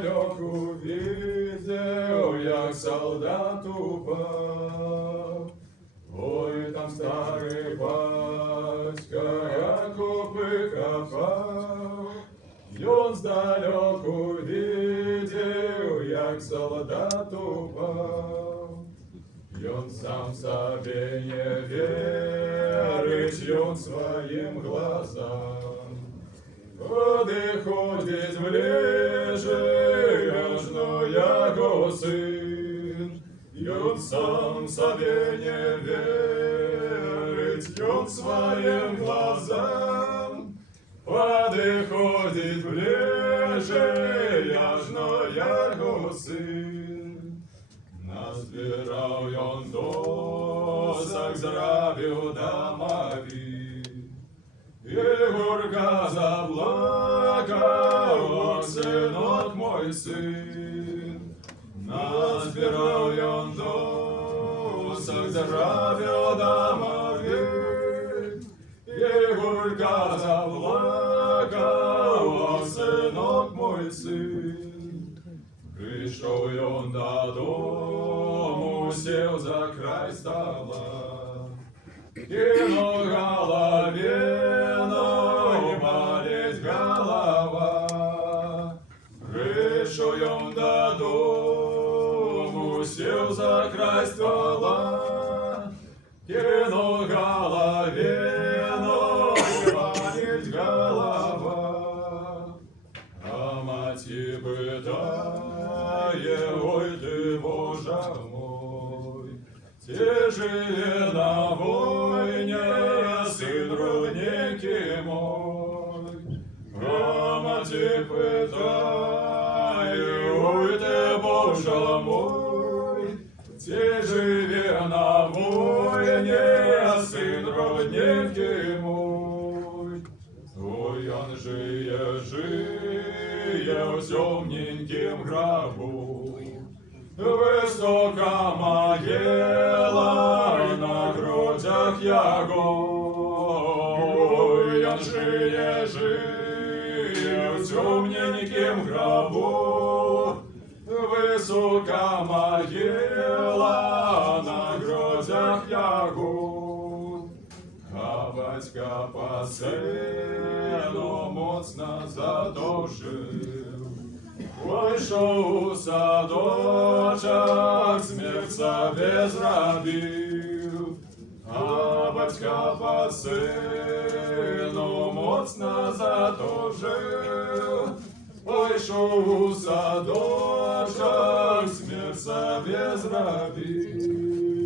здалеку видел, як солдат упав. Ой, там старий батька, як окопи копав. Ён здалеку видел, як солдат упав. Ён сам себе не верить, ён своим глазам. Подходит ближе, аж но яго сын. Ён сам себе не верить, ён своим глазам. Подходит ближе, аж но яго сын. Назбирал ён досок, зробив домові. Егорка заплакал, о, сынок мой сын. Назбирал ён досок, зробив домові. Егорка заплакал, о, сынок мой сын. Пришел ён додому, сел за край стола. Кинул головеной, болеть голова. Пришел ён додому, сел за край стола. Кинул головеной, болеть голова. А мать и питає, ой ты, Боже мой, тяжелее на войне, сын родненький мой. А мать и питає, ой ты, Боже мой, тяжелее на войне, сын родненький мой. Ой, он жиє в темненьким гробу, висока могила на грудях яго. Ой, он жиє в темненьким гробу, висока могила на грудях яго. А батька по сину моцно задовжив, пойшов у садочок, смерть собі зробив. А батька по сину моцно задовжив, пойшов у садочок, смерть собі зробив.